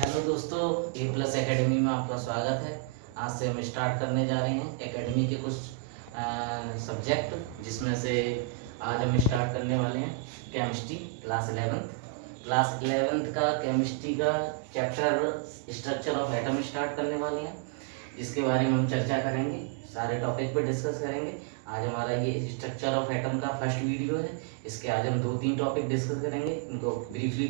Hello दोस्तों, ए plus academy में आपका स्वागत है। आज से हम स्टार्ट करने जा रहे हैं एकेडमी के कुछ सब्जेक्ट, जिसमें से आज हम स्टार्ट करने वाले हैं केमिस्ट्री क्लास 11th का केमिस्ट्री का chapter structure of atom start करने वाले हैं, जिसके बारे में हम चर्चा करेंगे, सारे टॉपिक पे डिस्कस करेंगे। आज हमारा ये स्ट्रक्चर ऑफ एटम का फर्स्ट वीडियो है। इसके आज हम 2-3 टॉपिक डिस्कस करेंगे, इनको ब्रीफली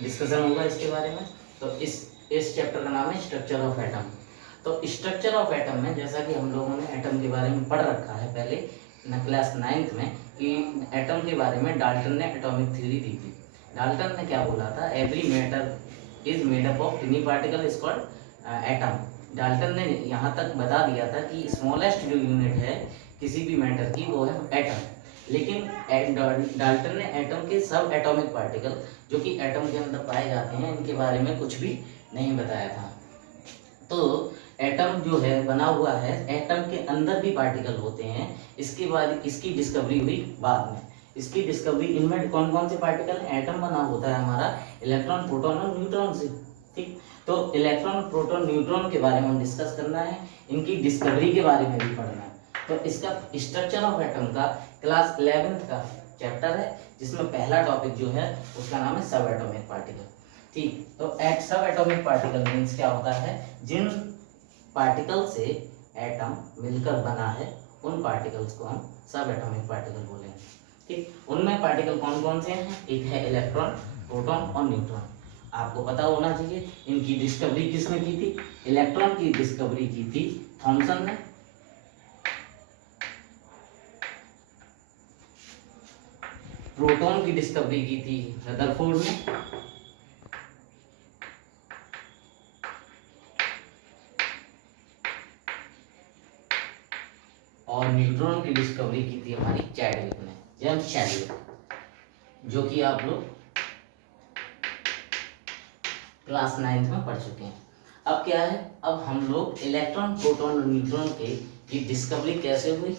डिस्कशन होगा इसके बारे में। तो इस चैप्टर का नाम है स्ट्रक्चर ऑफ एटम। तो स्ट्रक्चर ऑफ एटम में, जैसा कि हम लोगों ने एटम के बारे में पढ़ रखा है पहले क्लास 9th में, कि एटम के बारे में डाल्टन ने एटॉमिक थ्योरी दी थी। डाल्टन ने क्या बोला था? Every matter is made up of टिनी particle is called atom. Dalton ने यहाँ तक बता दिया था कि स्मॉलेस्ट जो यूनिट है किसी भी मैटर की वो है एटम। लेकिन डाल्टन ने एटम के सब एटॉमिक पार्टिकल जो कि एटम के अंदर पाए जाते हैं, इनके बारे में कुछ भी नहीं बताया था। तो एटम जो है बना हुआ है, एटम के अंदर भी पार्टिकल होते हैं। इसके बाद इसकी डिस्कवरी हुई बाद में। इसकी डिस्कवरी, इनमें कौन कौन से पार्टिकल? एटम बना होता है हमारा इलेक्ट्रॉन, प्रोटॉन और न्यूट्रॉन से। ठीक, तो इलेक्ट्रॉन, प्रोटॉन, न्यूट्रॉन के बारे में हम डिस्कस करना है, इनकी डिस्कवरी के बारे में भी पढ़ना है। तो इसका स्ट्रक्चर ऑफ एटम का क्लास 11th का चैप्टर है, जिसमें पहला टॉपिक जो है उसका नाम है सब एटॉमिक पार्टिकल। ठीक, तो सब एटॉमिक पार्टिकल मीन्स क्या होता है? जिन पार्टिकल से एटम मिलकर बना है, उन पार्टिकल्स को हम सब एटॉमिक पार्टिकल बोलेंगे। ठीक, उनमें पार्टिकल कौन कौन से हैं? एक है इलेक्ट्रॉन, प्रोटॉन और न्यूट्रॉन। आपको पता होना चाहिए इनकी डिस्कवरी किसने की थी। इलेक्ट्रॉन की डिस्कवरी की थी थॉमसन ने। प्रोटॉन की डिस्कवरी की थी रदरफोर्ड ने। और न्यूट्रॉन की डिस्कवरी की थी हमारी चैडविक ने, जेम्स चैडविक, जो कि आप लोग क्लास 9th में पढ़ चुके हैं। अब क्या है? अब हम लोग इलेक्ट्रॉन, प्रोटॉन और न्यूट्रॉन के ये डिस्कवरी कैसे हुई,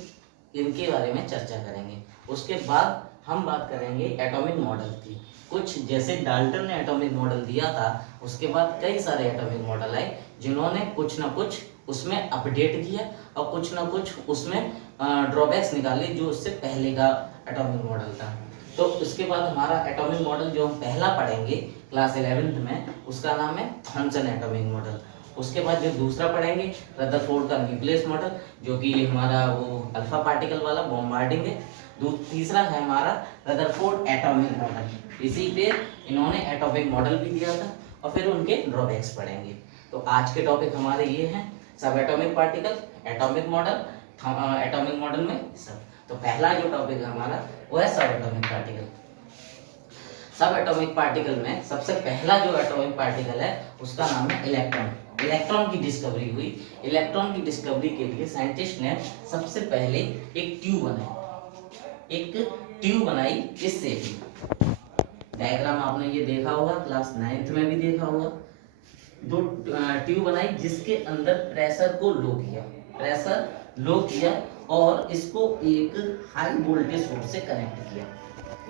इनके बारे में चर्चा करेंगे। उसके बाद हम बात करेंगे एटॉमिक मॉडल की। कुछ जैसे डाल्टन ने एटॉमिक मॉडल दिया था, उसके बाद कई सारे एटॉमिक मॉडल आए, जिन्होंने कुछ ना कुछ उसमें अपडेट किया और कुछ ना कुछ उसमें ड्रॉबैक्स निकाले जो उससे पहले का एटॉमिक मॉडल था। तो उसके बाद हमारा एटॉमिक मॉडल जो हम पहला पढ़ेंगे क्लास 11th में, उसका नाम है थॉमसन एटॉमिक मॉडल। उसके बाद जो दूसरा पढ़ेंगे रदरफोर्ड का न्यूक्लियस मॉडल, जो कि हमारा वो अल्फा पार्टिकल वाला बॉम्बार्डिंग है। तीसरा है हमारा रदरफोर्ड एटॉमिक मॉडल। इसी पे इन्होंने एटॉमिक मॉडल भी दिया था, और फिर उनके ड्रॉबैक्स पढ़ेंगे। तो आज के टॉपिक हमारे ये हैं सब atomic particle, atomic model, atomic model में सब। तो पहला जो टॉपिक है हमारा वो है सब एटॉमिक पार्टिकल। सब एटॉमिक पार्टिकल में सबसे पहला जो एटॉमिक पार्टिकल है उसका नाम है इलेक्ट्रॉन। इलेक्ट्रॉन की डिस्कवरी हुई। इलेक्ट्रॉन की डिस्कवरी के लिए साइंटिस्ट ने सबसे पहले एक ट्यूब बनाई इससे भी। डायग्राम आपने ये देखा होगा, क्लास 9th में भी देखा होगा। दो ट्यूब बनाई जिसके अंदर प्रेशर लो किया और इसको एक हाई वोल्टेज सोर्स से कनेक्ट किया।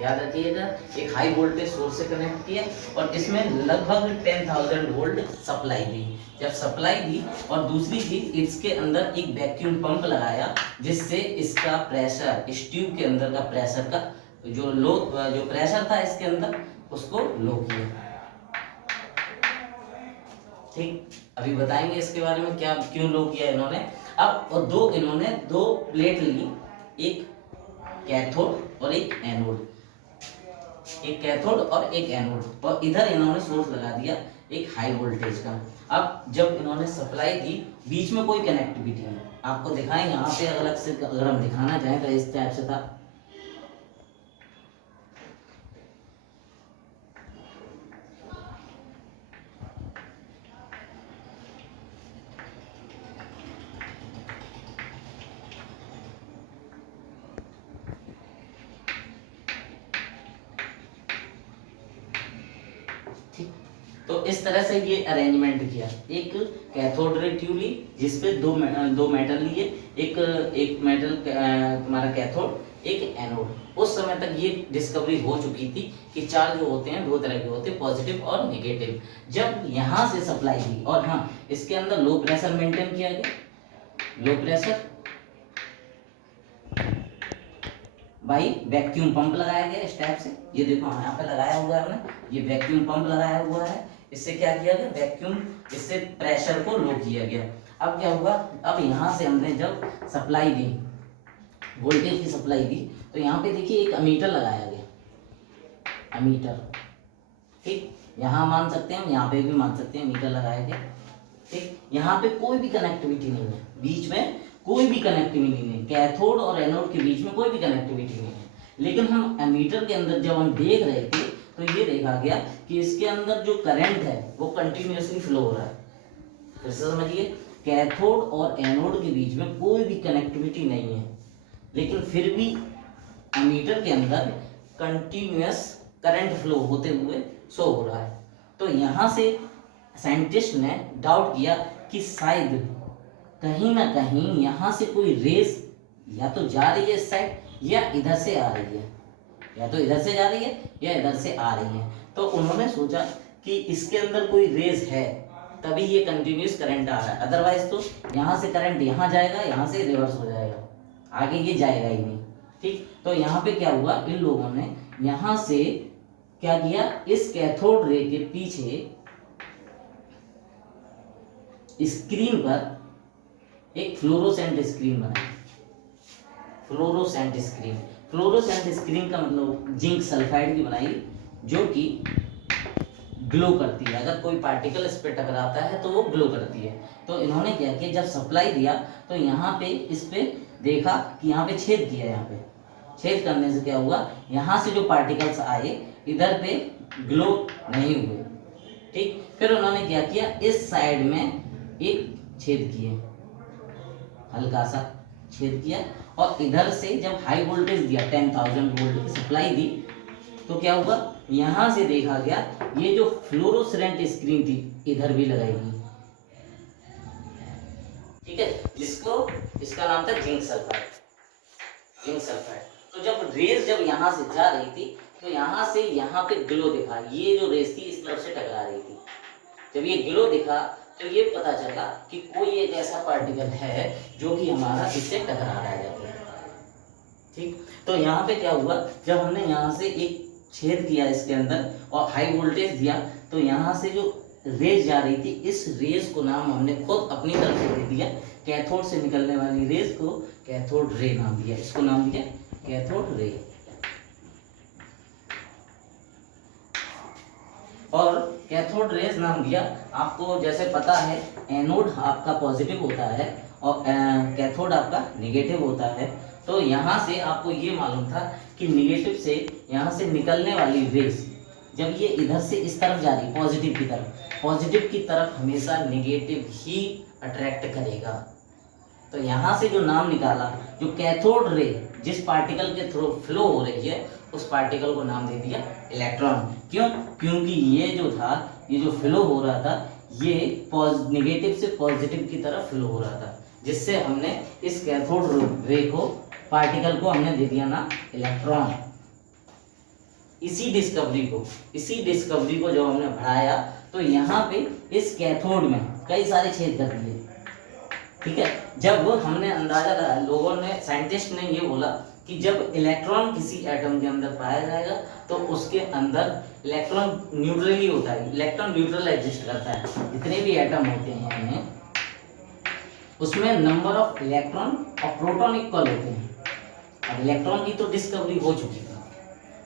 याद रखिएगा, एक हाई वोल्टेज सोर्स से कनेक्ट किया और इसमें लगभग 10,000 वोल्ट सप्लाई दी। जब सप्लाई दी, और दूसरी चीज इसके अंदर एक वैक्यूम पंप लगाया, जिससे इसका प्रेशर, इस ट्यूब के अंदर का प्रेशर का जो प्रेशर था इसके अंदर, उसको लो किया। ठीक, अभी बताएंगे इसके बारे में क्या क्यों लो किया इन्होंने। अब और इन्होंने दो प्लेट ली, एक कैथोड और एक एनोड। एक कैथोड और एक एनोड, और इधर इन्होंने सोर्स लगा दिया एक हाई वोल्टेज का। अब जब इन्होंने सप्लाई दी, बीच में कोई कनेक्टिविटी नहीं। आपको दिखाएं यहाँ पे अलग से, अगर हम दिखाना चाहें तो इस टाइप से था। तो इस तरह से ये अरेंजमेंट किया। एक कैथोड रे ट्यूब ली, जिसपे दो मेटल लिए, एक मेटल हमारा कैथोड, एक एनोड। उस समय तक ये डिस्कवरी हो चुकी थी कि चार्ज जो होते हैं दो तरह के होते हैं, पॉजिटिव और नेगेटिव। जब यहाँ से सप्लाई दी और हाँ इसके अंदर लो प्रेशर मेंटेन किया गया, लो प्रेशर भाई वैक्यूम पंप लगाया गया इस टाइप से, ये देखो यहाँ पे लगाया हुआ है हमने, ये वैक्यूम पंप लगाया हुआ है। इससे क्या किया गया, वैक्यूम, इससे प्रेशर को लो किया गया। अब क्या हुआ, अब यहाँ से हमने जब सप्लाई दी, वोल्टेज की सप्लाई दी, तो यहाँ पे देखिए एक अमीटर लगाया गया, अमीटर, ठीक, यहाँ मान सकते हैं हम, यहाँ पे भी मान सकते हैं, मीटर लगाया गया, ठीक। यहाँ पे कोई भी कनेक्टिविटी नहीं है, बीच में कोई भी कनेक्टिविटी नहीं, कैथोड और एनोड के बीच में कोई भी कनेक्टिविटी नहीं है। लेकिन हम एमीटर के अंदर जब हम देख रहे थे तो ये देखा गया कि इसके अंदर जो करंट है वो कंटिन्यूअसली फ्लो हो रहा है। फिर से समझिए, कैथोड और एनोड के बीच में कोई भी कनेक्टिविटी नहीं है, लेकिन फिर भी एमीटर के अंदर कंटिन्यूअस करंट फ्लो होते हुए शो हो रहा है। तो यहाँ से साइंटिस्ट ने डाउट किया कि शायद कहीं ना कहीं यहाँ से कोई रेस या तो जा रही है इस साइड या इधर से आ रही है, या तो इधर से जा रही है या इधर से आ रही है। तो उन्होंने सोचा कि इसके अंदर कोई रेस है तभी ये कंटिन्यूस करंट आ रहा है, अदरवाइज तो यहाँ से करंट यहाँ जाएगा, यहाँ से रिवर्स हो जाएगा, आगे ये जाएगा ही नहीं, ठीक। तो यहाँ पे क्या हुआ, इन लोगों ने यहाँ से क्या किया, इस कैथोड रे के पीछे स्क्रीन पर एक फ्लोरोसेंट स्क्रीन बनाई, फ्लोरोसेंट स्क्रीन। फ्लोरोसेंट स्क्रीन का मतलब जिंक सल्फाइड की बनाई, जो कि ग्लो करती है, अगर कोई पार्टिकल इस पे टकराता है तो वो ग्लो करती है। तो इन्होंने क्या किया, जब सप्लाई दिया तो यहाँ पे इस पे देखा कि यहाँ पे छेद किया, यहाँ पे छेद करने से क्या हुआ, यहाँ से जो पार्टिकल्स आए इधर पे ग्लो नहीं हुए, ठीक। फिर उन्होंने क्या किया, इस साइड में एक छेद किए, हल्का सा छेद किया, और इधर से जब हाई वोल्टेज दिया 10,000 वोल्ट की सप्लाई दी तो क्या हुआ, यहां से देखा गया ये जो फ्लोरोसेंट स्क्रीन थी इधर भी लगाएगी, ठीक है, जिसको इसका नाम था जिंक सल्फाइड, जिंक सल्फाइड। तो जब रेस जब यहां से जा रही थी तो यहां से यहाँ पे ग्लो दिखा, ये जो रेस थी इस तरफ से टकरा रही थी, जब ये ग्लो दिखा तो ये पता चला कि कोई एक ऐसा पार्टिकल है जो कि हमारा इससे टकरा रहा है, ठीक। तो यहाँ पे क्या हुआ, जब हमने यहाँ से एक छेद किया इसके अंदर और हाई वोल्टेज दिया तो यहाँ से जो रेस जा रही थी, इस रेस को नाम हमने खुद अपनी तरफ से दे दिया, कैथोड से निकलने वाली रेस को कैथोड रे नाम दिया, इसको नाम दिया कैथोड रे। और कैथोड रेज नाम दिया, आपको जैसे पता है एनोड आपका पॉजिटिव होता है और कैथोड आपका नेगेटिव होता है। तो यहाँ से आपको ये मालूम था कि नेगेटिव से यहाँ से निकलने वाली रेस जब ये इधर से इस तरफ जा रही पॉजिटिव की तरफ, पॉजिटिव की तरफ हमेशा नेगेटिव ही अट्रैक्ट करेगा। तो यहाँ से जो नाम निकाला, जो कैथोड रे जिस पार्टिकल के थ्रू फ्लो हो रही है उस पार्टिकल को नाम दे दिया इलेक्ट्रॉन। क्यों? क्योंकि ये जो था, ये जो फ्लो हो रहा था ये नेगेटिव से पॉजिटिव की तरफ फ्लो हो रहा था, जिससे हमने इस कैथोड रे को, पार्टिकल को हमने दे दिया ना इलेक्ट्रॉन। इसी डिस्कवरी को जब हमने बढ़ाया तो यहाँ पे इस कैथोड में कई सारे छेद कर दिए, ठीक है। जब हमने अंदाजा लगाया, लोगों ने, साइंटिस्ट ने ये बोला कि जब इलेक्ट्रॉन किसी एटम के अंदर पाया जाएगा तो उसके अंदर इलेक्ट्रॉन न्यूट्रली होता है, इलेक्ट्रॉन न्यूट्रल एग्जिस्ट करता है। जितने भी एटम होते हैं उसमें नंबर ऑफ इलेक्ट्रॉन और प्रोटॉन इक्वल होते हैं। अब इलेक्ट्रॉन की तो डिस्कवरी हो चुकी थी,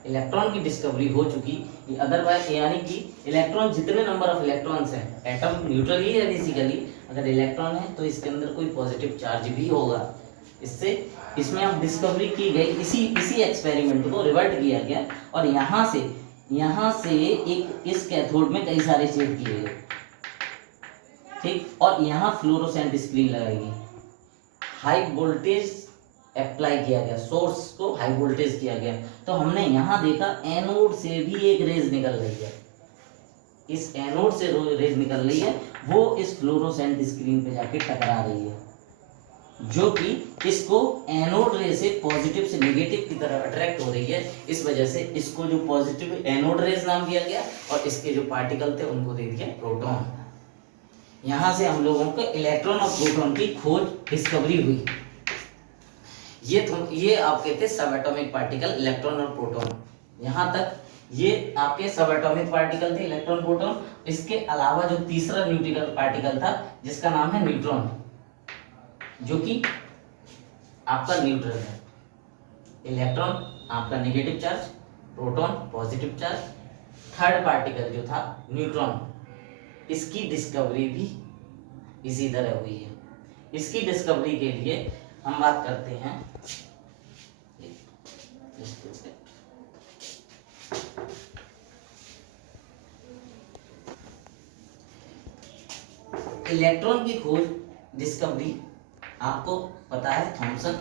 इलेक्ट्रॉन की डिस्कवरी हो चुकी, अदरवाइज यानी कि इलेक्ट्रॉन, जितने नंबर ऑफ इलेक्ट्रॉन्स हैं, एटम न्यूट्रल ही है बेसिकली, अगर इलेक्ट्रॉन है तो इसके अंदर कोई पॉजिटिव चार्ज भी होगा। इससे इसमें अब डिस्कवरी की गई, इसी एक्सपेरिमेंट को रिवर्ट किया गया और यहाँ से एक इस कैथोड में कई सारे छेद किए गए, ठीक। और यहाँ फ्लोरोसेंट स्क्रीन लगाई गई, हाई वोल्टेज अप्लाई किया गया, सोर्स को हाई वोल्टेज किया गया। तो हमने यहाँ देखा एनोड से भी एक रेज निकल रही है, इस एनोड से रेज निकल रही है, वो इस फ्लोरोसेंट स्क्रीन पे जाके टकरा रही है। जो कि इसको एनोड रे से पॉजिटिव से नेगेटिव की तरफ अट्रैक्ट हो रही है। इस वजह से इसको जो पॉजिटिव एनोड रेज नाम दिया गया और इसके जो पार्टिकल थे उनको दे दिया प्रोटॉन। यहां से हम लोगों को इलेक्ट्रॉन और प्रोटॉन की खोज डिस्कवरी हुई। ये आपके थे सब एटॉमिक पार्टिकल इलेक्ट्रॉन और प्रोटॉन। यहां तक ये आपके सब एटॉमिक पार्टिकल थे इलेक्ट्रॉन प्रोटॉन। इसके अलावा जो तीसरा न्यूट्रिकल पार्टिकल था जिसका नाम है न्यूट्रॉन, जो कि आपका न्यूट्रल है। इलेक्ट्रॉन आपका negative charge, proton positive charge. Third particle जो था न्यूट्रॉन, इसकी डिस्कवरी भी इसी तरह हुई है। इसकी डिस्कवरी के लिए हम बात करते हैं इलेक्ट्रॉन की खोज डिस्कवरी। आपको पता है थॉमसन,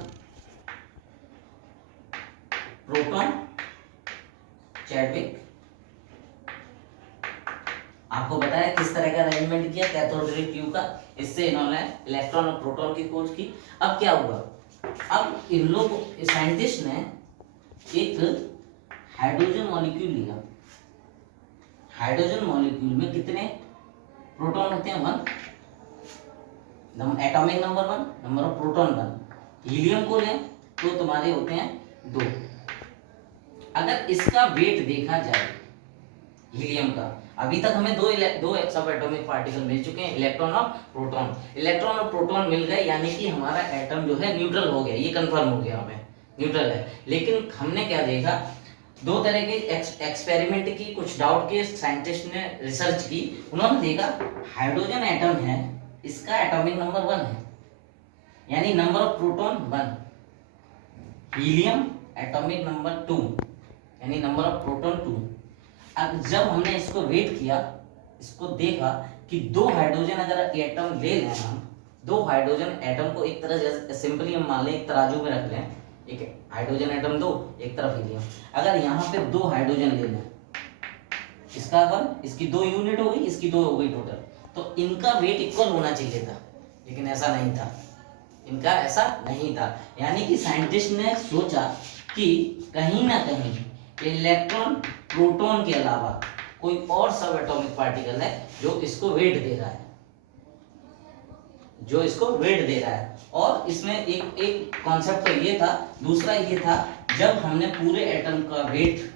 प्रोटॉन, चैडविक। आपको पता है किस तरह का अरेंजमेंट किया कैथोड रे ट्यूब का, इससे इन्होंने इलेक्ट्रॉन और प्रोटॉन की खोज की। अब क्या हुआ, अब इन लोग साइंटिस्ट ने एक हाइड्रोजन मॉलिक्यूल लिया। हाइड्रोजन मॉलिक्यूल में कितने प्रोटॉन होते हैं? 1, atomic number 1, number of proton 1। Helium को लें तो तुम्हारे होते हैं 2। अगर इसका वेट देखा जाए हीलियम का, अभी तक हमें दो सब एटॉमिक पार्टिकल मिल चुके हैं, इलेक्ट्रॉन और प्रोटॉन। इलेक्ट्रॉन और प्रोटॉन मिल गए यानी कि हमारा एटम जो है न्यूट्रल हो गया, ये कंफर्म हो गया हमें न्यूट्रल है। लेकिन हमने क्या देखा, 2 तरह के एक्सपेरिमेंट की, कुछ डाउट के साइंटिस्ट ने रिसर्च की। उन्होंने देखा हाइड्रोजन एटम है, इसका एटॉमिक नंबर 1 है, यानी number of proton 1। Helium atomic number 2, यानी नंबर ऑफ प्रोटॉन 2। अब जब हमने इसको वेट किया, इसको देखा कि 2 हाइड्रोजन अगर एटम ले लें हम, 2 हाइड्रोजन एटम को एक तरह से सिंपली हम मान लें एक तराजू में रख लें, एक हाइड्रोजन एटम 2, एक तरफ हीलियम। अगर यहाँ पे 2 हाइड्रोजन ले लें, इसका 1, इसकी 2 यूनिट हो गई, इसकी 2 हो गई टोटल, तो इनका वेट इक्वल होना चाहिए था, लेकिन ऐसा नहीं था। इनका ऐसा नहीं था, यानी कि साइंटिस्ट ने सोचा कि कहीं ना कहीं इलेक्ट्रॉन प्रोटॉन के अलावा कोई और सब एटॉमिक पार्टिकल है जो इसको वेट दे रहा है, और इसमें एक कॉन्सेप्ट तो ये था। दूसरा ये था, जब हमने पूरे एटम का वेट,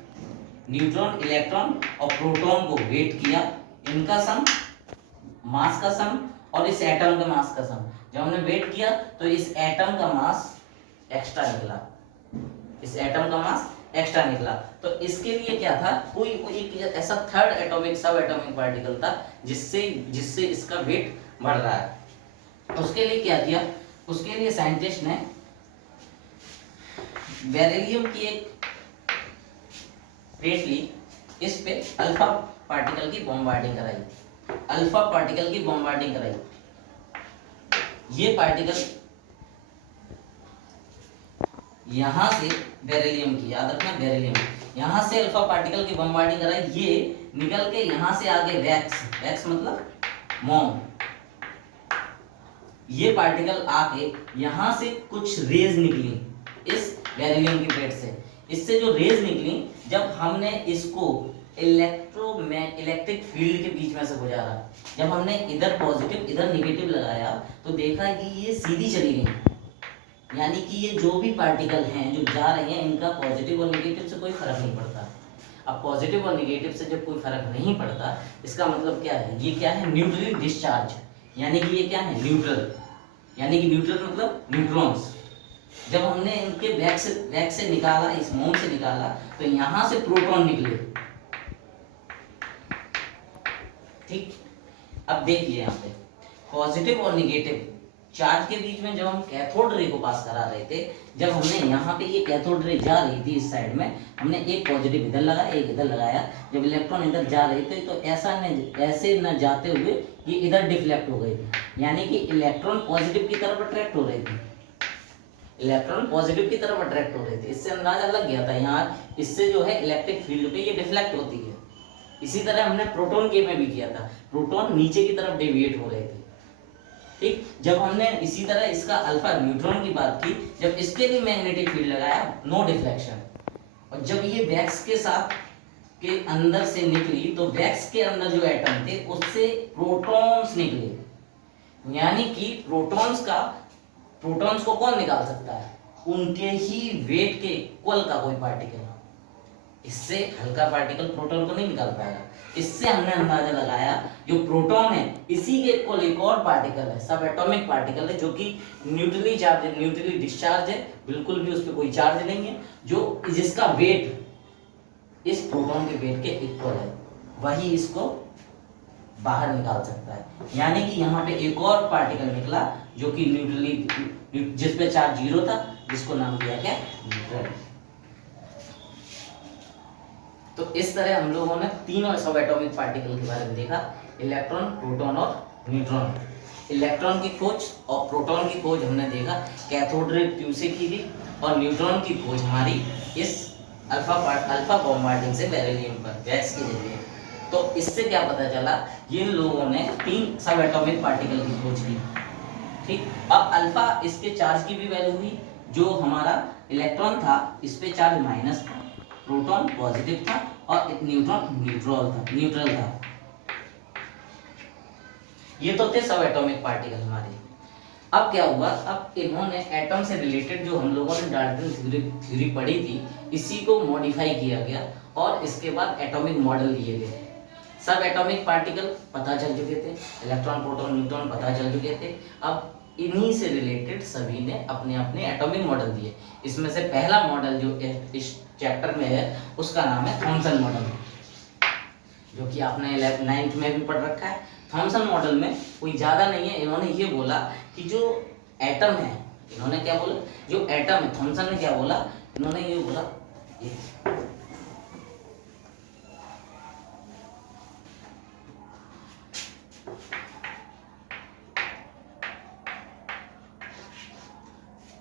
न्यूट्रॉन, इलेक्ट्रॉन और प्रोटॉन को वेट किया, इनका सम, मास का सम और इस एटम का मास का सम, जब हमने वेट किया तो इस एटम का मास एक्स्ट्रा निकला, इस एटम का मास एक्स्ट्रा निकला। तो इसके लिए क्या था, कोई एक ऐसा थर्ड एटॉमिक सब एटॉमिक पार्टिकल था जिससे इसका वेट बढ़ रहा है। उसके लिए क्या किया, उसके लिए साइंटिस्ट ने बेरिलियम की एक प्लेट ली, इस पे अल्फा पार्टिकल की बॉम्बार्डिंग कराई। ये पार्टिकल यहां से बेरिलियम की, याद रखना बेरिलियम, यहां से अल्फा पार्टिकल की बॉम्बार्डिंग कराई। ये निकल के यहां से आगे वैक्स मतलब मोम, ये पार्टिकल आके यहां से कुछ रेज निकली इस बेरिलियम की प्लेट से। इससे जो रेज निकली, जब हमने इसको इलेक्ट्रिक फील्ड के बीच में से गुजारा, जब हमने इधर पॉजिटिव इधर नेगेटिव लगाया, तो देखा कि ये सीधी चली गई, यानी कि ये जो भी पार्टिकल हैं जो जा रहे हैं, इनका पॉजिटिव और नेगेटिव से कोई फर्क नहीं पड़ता। अब पॉजिटिव और नेगेटिव से जब कोई फर्क नहीं पड़ता, इसका मतलब क्या है, ये क्या है, न्यूट्रली डिस्चार्ज, यानी कि ये क्या है, न्यूट्रल, यानी कि न्यूट्रल मतलब न्यूट्रॉन्स। जब हमने इनके वैक्स से निकाला, इस मोम से निकाला, तो यहां से प्रोटॉन निकले। ठीक, अब देखिए यहाँ पे पॉजिटिव और नेगेटिव चार्ज के बीच में जब हम कैथोड रे को पास करा रहे थे, जब हमने यहाँ पे ये कैथोड रे जा रही थी इस साइड में, हमने एक पॉजिटिव इधर लगाया, एक इधर लगाया। जब इलेक्ट्रॉन इधर जा रहे थे तो ऐसे न जाते हुए ये इधर डिफ्लेक्ट हो गए थे, यानी कि इलेक्ट्रॉन पॉजिटिव की तरफ अट्रैक्ट हो रहे थे, इससे अंदाजा लग गया था यहाँ, इससे जो है इलेक्ट्रिक फील्ड पे ये डिफ्लेक्ट होती है। इसी तरह हमने प्रोटॉन के में भी किया था, प्रोटॉन नीचे की तरफ डेविएट हो रहे थे, ठीक, जब हमने इसी तरह इसका अल्फा न्यूट्रॉन की बात की, जब इसके लिए मैग्नेटिक फील्ड लगाया, नो डिफ्लेक्शन। और जब ये वैक्स के साथ के अंदर से निकली तो वैक्स के अंदर जो एटम थे उससे प्रोटॉन्स निकले, यानी कि प्रोटॉन्स को कौन निकाल सकता है? उनके ही वेट के इक्वल का कोई पार्टिकल। इससे हल्का पार्टिकल प्रोटॉन को नहीं निकाल पाएगा। इससे हमने अंदाजा लगाया जो प्रोटॉन है इसी के इक्वल एक और पार्टिकल है, सब एटॉमिक पार्टिकल है, जो कि न्यूट्रली चार्ज है, न्यूट्रली डिस्चार्ज है, बिल्कुल भी उस पर कोई चार्ज नहीं है, जो जिसका वेट इस प्रोटॉन के वेट के इक्वल है, वही इसको बाहर निकाल सकता है। यानी कि यहाँ पे एक और पार्टिकल निकला जो कि न्यूट्रली, जिसपे चार्ज 0 था, जिसको नाम दिया गया न्यूट्रल। तो इस तरह हम लोगों ने तीनों सब एटॉमिक पार्टिकल के बारे में देखा, इलेक्ट्रॉन, प्रोटॉन और न्यूट्रॉन। इलेक्ट्रॉन की खोज और प्रोटॉन की खोज हमने देखा कैथोड रे ट्यूब से की गई, और न्यूट्रॉन की खोज हमारी इस अल्फा बॉम्बार्डिंग से बेरिलियम पर गैस के जरिए। तो इससे क्या पता चला, ये लोगों ने 3 सब एटॉमिक पार्टिकल की खोज की। ठीक, अब अल्फा इसके चार्ज की भी वैल्यू हुई, जो हमारा इलेक्ट्रॉन था इस पे चार्ज माइनस था, प्रोटॉन पॉजिटिव था और न्यूट्रॉन न्यूट्रल था। ये तो थे सब एटॉमिक पार्टिकल हमारे। अब क्या हुआ, अब इन्होंने एटम से रिलेटेड जो हम लोगों ने डाल्टन थ्योरी पढ़ी थी, इसी को मॉडिफाई किया गया और इसके बाद एटॉमिक मॉडल दिए गए। सब एटॉमिक पार्टिकल पता चल चुके थे, इलेक्ट्रॉन, प्रोटॉन, न्यूट्रॉन पता चल चुके थे। अब इन्हीं से रिलेटेड सभी ने अपने अपने एटॉमिक मॉडल दिए। इसमें से पहला मॉडल जो इस चैप्टर में है उसका नाम है थॉमसन मॉडल, जो कि आपने 9th में भी पढ़ रखा है। थॉमसन मॉडल में कोई ज्यादा नहीं है, इन्होंने ये बोला कि जो एटम है, इन्होंने क्या बोला, जो एटम है, थॉमसन ने क्या बोला, इन्होंने ये बोला,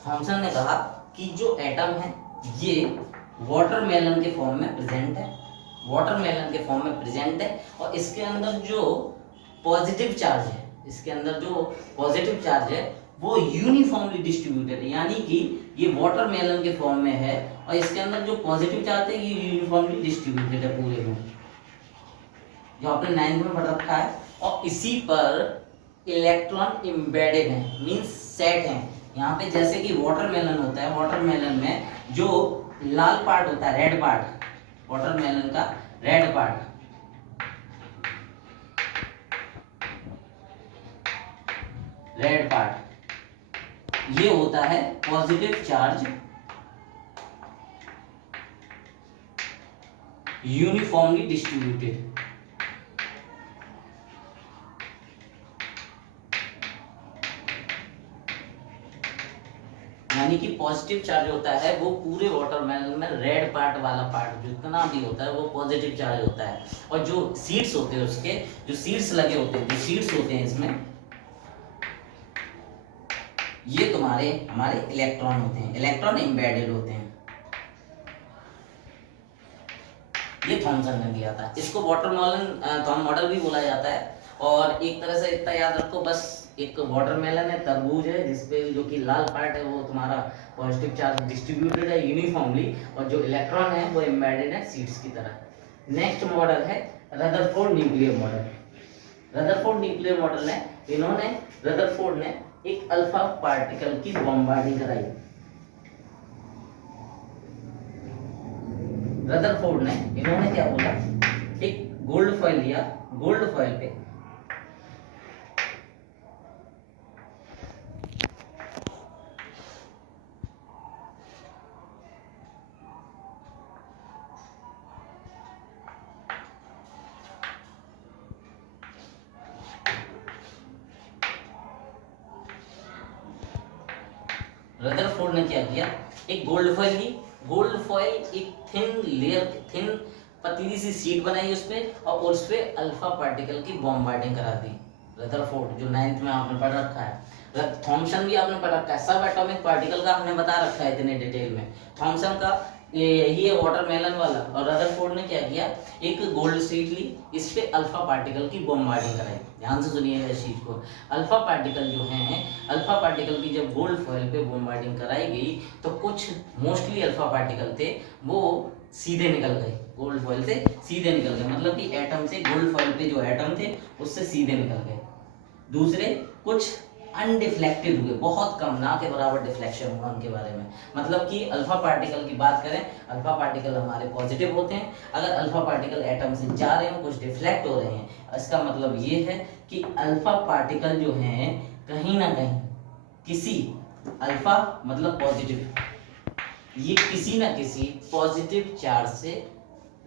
थॉमसन ने कहा कि जो एटम है ये वाटरमेलन के फॉर्म में प्रेजेंट है, वाटरमेलन के फॉर्म में प्रेजेंट है, और इसके अंदर जो पॉजिटिव चार्ज है, इसके अंदर जो पॉजिटिव चार्ज है वो यूनिफॉर्मली डिस्ट्रीब्यूटेड है, यानी कि ये वाटरमेलन के फॉर्म में है और इसके अंदर जो पॉजिटिव चार्ज है ये यूनिफॉर्मली डिस्ट्रीब्यूटेड है पूरे में, जो आपने 9th में पढ़ रखा है। और इसी पर इलेक्ट्रॉन एम्बेडेड है, मींस सेट है। यहाँ पे जैसे कि वाटरमेलन होता है, वाटरमेलन में जो लाल पार्ट होता है, रेड पार्ट, वाटरमेलन का रेड पार्ट, ये होता है पॉजिटिव चार्ज यूनिफॉर्मली डिस्ट्रीब्यूटेड। यानी कि पॉजिटिव चार्ज होता है वो पूरे वाटरमेलन में रेड पार्ट वाला पार्ट जितना भी होता है वो पॉजिटिव चार्ज होता है, और जो सीड्स होते हैं उसके जो सीड्स लगे होते हैं, जो सीड्स होते हैं इसमें, ये तुम्हारे हमारे इलेक्ट्रॉन होते हैं, इलेक्ट्रॉन एम्बेडेड होते हैं। ये थॉमसन ने दिया था, इसको वाटरमेलन मॉडल भी बोला जाता है। और एक तरह से इतना याद रखो, बस एक वाटरमेलन है, तरबूज है, जिसपे जो कि लाल पार्ट है वो तुम्हारा पॉजिटिव चार्ज डिस्ट्रीब्यूटेड है यूनिफॉर्मली, और जो इलेक्ट्रॉन है वो एम्बेडेड है सीड्स की तरह। नेक्स्ट मॉडल है Rutherford nuclear model. Rutherford nuclear model ने रदरफोर्ड ने एक अल्फा पार्टिकल की बॉम्बार्डिंग कराई। रदरफोर्ड ने, इन्होंने क्या बोला, एक गोल्ड फॉइल लिया, गोल्ड फॉइल पे रदरफोर्ड ने क्या किया, एक गोल्ड फॉइल ली, गोल्ड फॉइल एक थिन पतली सी शीट बनाई उस पे, और उस पे अल्फा पार्टिकल की बॉम्बार्डिंग करा दी। रदरफोर्ड जो 9th में आपने पढ़ रखा है, थॉमसन भी आपने पढ़ रखा है, सब एटॉमिक पार्टिकल का हमने बता रखा है इतने डिटेल में। थॉमसन का यही है वाटरमेलन वाला। और रदरफोर्ड ने क्या किया, एक गोल्ड शीट ली, इस पे अल्फा पार्टिकल की बॉम्बार्डिंग कराई। ध्यान से सुनिएगा इस चीज को। अल्फा पार्टिकल जो हैं, अल्फा पार्टिकल की जब गोल्ड फॉइल पे बॉम्बार्डिंग कराई गई तो कुछ मोस्टली अल्फा पार्टिकल थे वो सीधे निकल गए, गोल्ड फॉइल से सीधे निकल गए, मतलब कि एटम से, गोल्ड फॉइल पे जो एटम थे उससे सीधे निकल गए। दूसरे कुछ अनडिफ्लेक्टेड हुए, बहुत कम, ना के बराबर डिफ्लेक्शन हुआ उनके बारे में। मतलब कि अल्फा पार्टिकल की बात करें, अल्फा पार्टिकल हमारे पॉजिटिव होते हैं। अगर अल्फा पार्टिकल एटम से जा रहे हो, कुछ डिफ्लेक्ट हो रहे हैं, इसका मतलब ये है कि अल्फा पार्टिकल जो हैं कहीं ना कहीं किसी, अल्फा मतलब पॉजिटिव, ये किसी ना किसी पॉजिटिव चार्ज से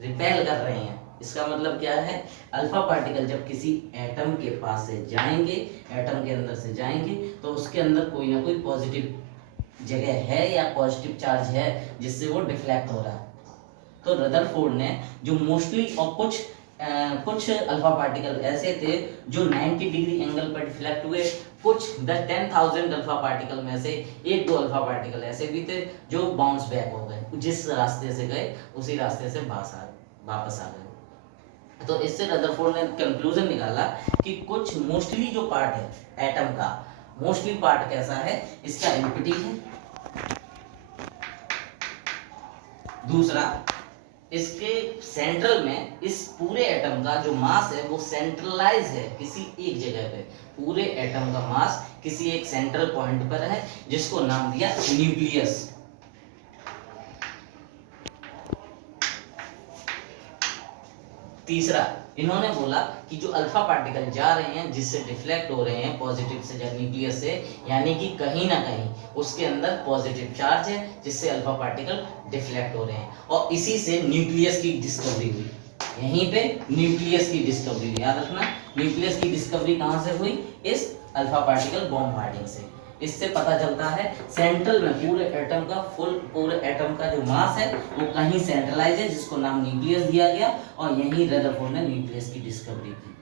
रिपेल कर रहे हैं। इसका मतलब क्या है, अल्फा पार्टिकल जब किसी एटम के पास से जाएंगे, एटम के अंदर से जाएंगे, तो उसके अंदर कोई ना कोई पॉजिटिव जगह है या पॉजिटिव चार्ज है जिससे वो डिफ्लेक्ट हो रहा है। तो रदरफोर्ड ने जो मोस्टली, और कुछ अल्फा पार्टिकल ऐसे थे जो 90 डिग्री एंगल पर डिफ्लेक्ट हुए, कुछ 10,000 अल्फा पार्टिकल में से 1-2 अल्फा पार्टिकल ऐसे भी थे जो बाउंस बैक हो गए, जिस रास्ते से गए उसी रास्ते से वापस आ गए। तो इससे रदरफोर्ड ने कंक्लूजन निकाला कि कुछ मोस्टली जो पार्ट है एटम का, मोस्टली पार्ट कैसा है, इसका एम्प्टी है। दूसरा, इसके सेंट्रल में इस पूरे एटम का जो मास है वो सेंट्रलाइज है किसी एक जगह पे। पूरे एटम का मास किसी एक सेंट्रल पॉइंट पर है जिसको नाम दिया न्यूक्लियस। तीसरा, इन्होंने बोला कि जो अल्फा पार्टिकल जा रहे हैं, जिससे डिफ्लेक्ट हो रहे हैं पॉजिटिव से या न्यूक्लियस से, यानी कि कहीं ना कहीं उसके अंदर पॉजिटिव चार्ज है जिससे अल्फा पार्टिकल डिफ्लेक्ट हो रहे हैं, और इसी से न्यूक्लियस की डिस्कवरी हुई। यहीं पे न्यूक्लियस की डिस्कवरी हुई, याद रखना, न्यूक्लियस की डिस्कवरी कहां से हुई, इस अल्फा पार्टिकल बॉम्बार्डिंग से। इससे पता चलता है सेंट्रल में पूरे एटम का, पूरे एटम का जो मास है वो कहीं सेंट्रलाइज है जिसको नाम न्यूक्लियस दिया गया, और यही रदरफोर्ड ने न्यूक्लियस की डिस्कवरी की।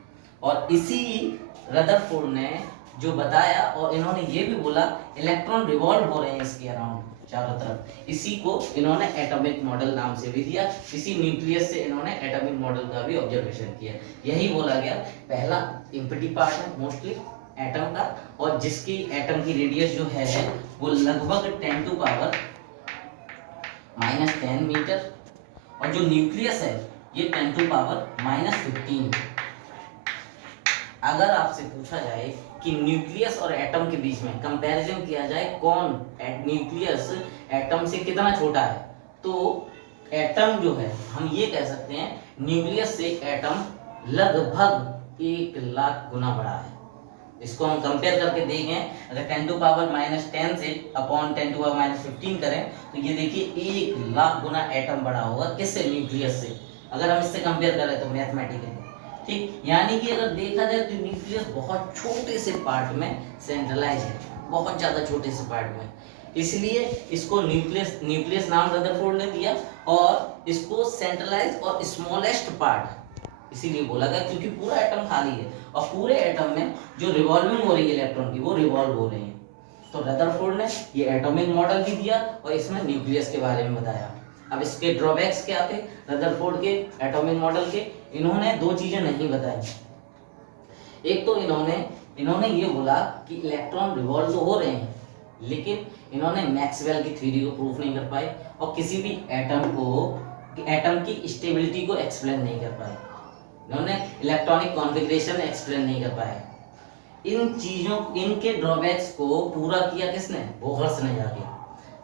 और इसी रदरफोर्ड ने जो बताया, और इन्होंने ये भी बोला इलेक्ट्रॉन रिवॉल्व हो रहे हैं इसके अराउंड चारों तरफ, इसी को इन्होंने एटॉमिक मॉडल नाम से भी दिया। इसी न्यूक्लियस से इन्होंने एटॉमिक मॉडल का भी ऑब्जर्वेशन किया। यही बोला गया पहला एम्प्टी पार्ट है मोस्टली एटम का, और जिसकी एटम की रेडियस जो है वो लगभग 10⁻⁻10 मीटर, और जो न्यूक्लियस है ये 10⁻⁻15। अगर आपसे पूछा जाए कि न्यूक्लियस और एटम के बीच में कंपैरिजन किया जाए, कौन न्यूक्लियस एटम से कितना छोटा है, तो एटम जो है, हम ये कह सकते हैं न्यूक्लियस से एटम लगभग 1,00,000 गुना बड़ा है। इसको हम कंपेयर करके देखें, अगर 10⁻⁻10 से अपॉन 10⁻⁻15 करें तो ये देखिए 1,00,000 गुना एटम बड़ा होगा, किससे, न्यूक्लियस से। अगर हम इससे कंपेयर करें तो मैथमेटिकली, ठीक, यानी कि अगर देखा जाए तो न्यूक्लियस बहुत छोटे से पार्ट में सेंट्रलाइज है, बहुत ज्यादा छोटे से पार्ट में, इसलिए इसको न्यूक्लियस नाम रदरफोर्ड ने दिया, और इसको सेंट्रलाइज और स्मॉलेस्ट पार्ट इसीलिए बोला गया क्योंकि पूरा एटम खाली है, और पूरे एटम में जो रिवॉल्विंग हो रही है इलेक्ट्रॉन की, वो रिवॉल्व हो रही है। तो रदरफोर्ड ने ये एटॉमिक मॉडल भी दिया और इसमें न्यूक्लियस के बारे में बताया। अब इसके ड्रॉबैक्स क्या थे रदरफोर्ड के एटॉमिक मॉडल के, इन्होंने 2 चीजें नहीं बताई। एक तो इन्होंने ये बोला कि इलेक्ट्रॉन रिवॉल्व तो हो रहे हैं, लेकिन इन्होंने मैक्सवेल की थ्योरी को प्रूफ नहीं कर पाए, और किसी भी एटम की स्टेबिलिटी को एक्सप्लेन नहीं कर पाए। इन्होंने इलेक्ट्रॉनिक कॉन्फ़िगरेशन एक्सप्लेन नहीं कर पाए। इन चीजों, इनके ड्रॉबैक्स को पूरा किया किसने, बोहर्स ने जाके।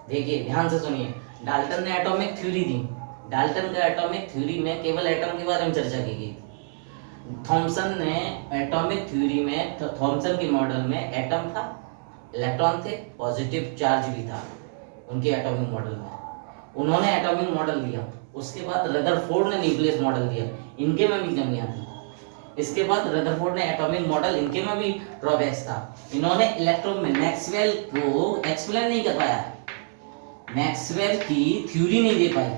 देखिए ध्यान से सुनिए, डाल्टन ने एटॉमिक थ्योरी दी, डाल्टन का एटॉमिक थ्योरी में केवल एटम के बारे में चर्चा की गई। थॉमसन ने एटॉमिक थ्योरी में, थॉमसन के मॉडल में एटम था, इलेक्ट्रॉन थे, पॉजिटिव चार्ज भी था उनके एटॉमिक मॉडल में, उन्होंने एटॉमिक मॉडल दिया। उसके बाद रदरफोर्ड ने न्यूक्लियस मॉडल दिया, इनके में भी कमियां थी। इसके बाद रदरफोर्ड ने एटॉमिक मॉडल, इनके में भी ड्रॉबैक्स था। इन्होंने इलेक्ट्रॉन में मैक्सवेल को एक्सप्लेन नहीं कर पाया, मैक्सवेल की थ्योरी नहीं दे पाई।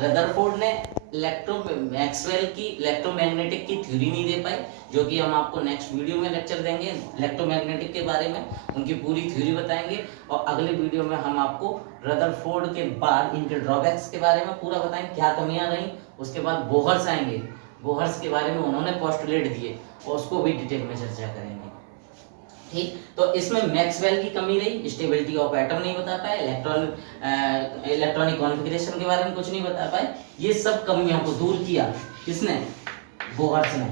रदरफोर्ड ने मैक्सवेल की इलेक्ट्रोमैग्नेटिक की थ्योरी नहीं दे पाए, जो कि हम आपको नेक्स्ट वीडियो में लेक्चर देंगे इलेक्ट्रोमैग्नेटिक के बारे में, उनकी पूरी थ्योरी बताएंगे। और अगले वीडियो में हम आपको रदरफोर्ड के बाद इनके ड्रॉबैक्स के बारे में पूरा बताएंगे, क्या कमियां रही। उसके बाद बोहर्स आएंगे, बोहर्स के बारे में उन्होंने पोस्टुलेट दिए और उसको भी डिटेल में चर्चा करेंगे। ठीक, तो इसमें मैक्सवेल की कमी रही, स्टेबिलिटी ऑफ एटम नहीं बता पाए, इलेक्ट्रॉनिक कॉन्फ़िगरेशन के बारे में कुछ नहीं बता पाए। ये सब कमियों को दूर किया किसने? बोहर्स ने।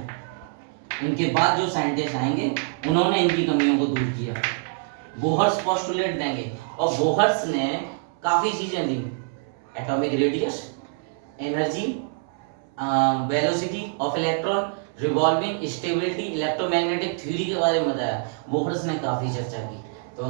इनके बाद जो साइंटिस्ट आएंगे उन्होंने इनकी कमियों को दूर किया। बोहर्स पोस्टुलेट देंगे और बोहर्स ने काफी चीजें दी, atomic radius, energy, velocity of electron, revolving, stability, electromagnetic theory के बारे में बताया। बोहर्स ने काफी चर्चा की। तो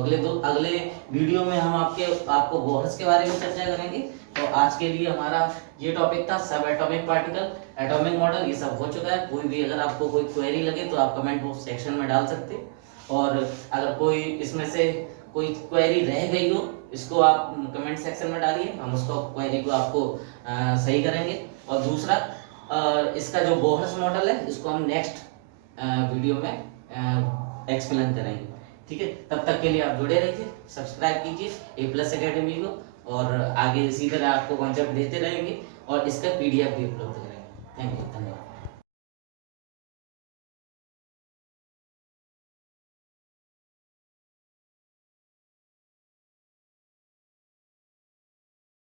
अगले वीडियो में हम आपको बोहर्स के बारे में चर्चा करेंगे। तो आज के लिए हमारा ये टॉपिक था, सब एटॉमिक पार्टिकल, एटॉमिक मॉडल, ये सब हो चुका है। कोई भी अगर आपको कोई क्वेरी लगे तो आप कमेंट बॉक्स सेक्शन में डाल सकते, और अगर कोई इसमें से कोई क्वेरी रह गई हो इसको आप कमेंट सेक्शन में डालिए, हम उसको क्वेरी को आपको सही करेंगे। और दूसरा इसका जो बोहर्स मॉडल है इसको हम नेक्स्ट वीडियो में एक्सप्लेन करेंगे। ठीक है, तब तक के लिए आप जुड़े रहिए, सब्सक्राइब कीजिए A+ एकेडमी को, और आगे इसी तरह आपको कॉन्सेप्ट देते रहेंगे और इसका PDF भी उपलब्ध करेंगे। थैंक यू, धन्यवाद।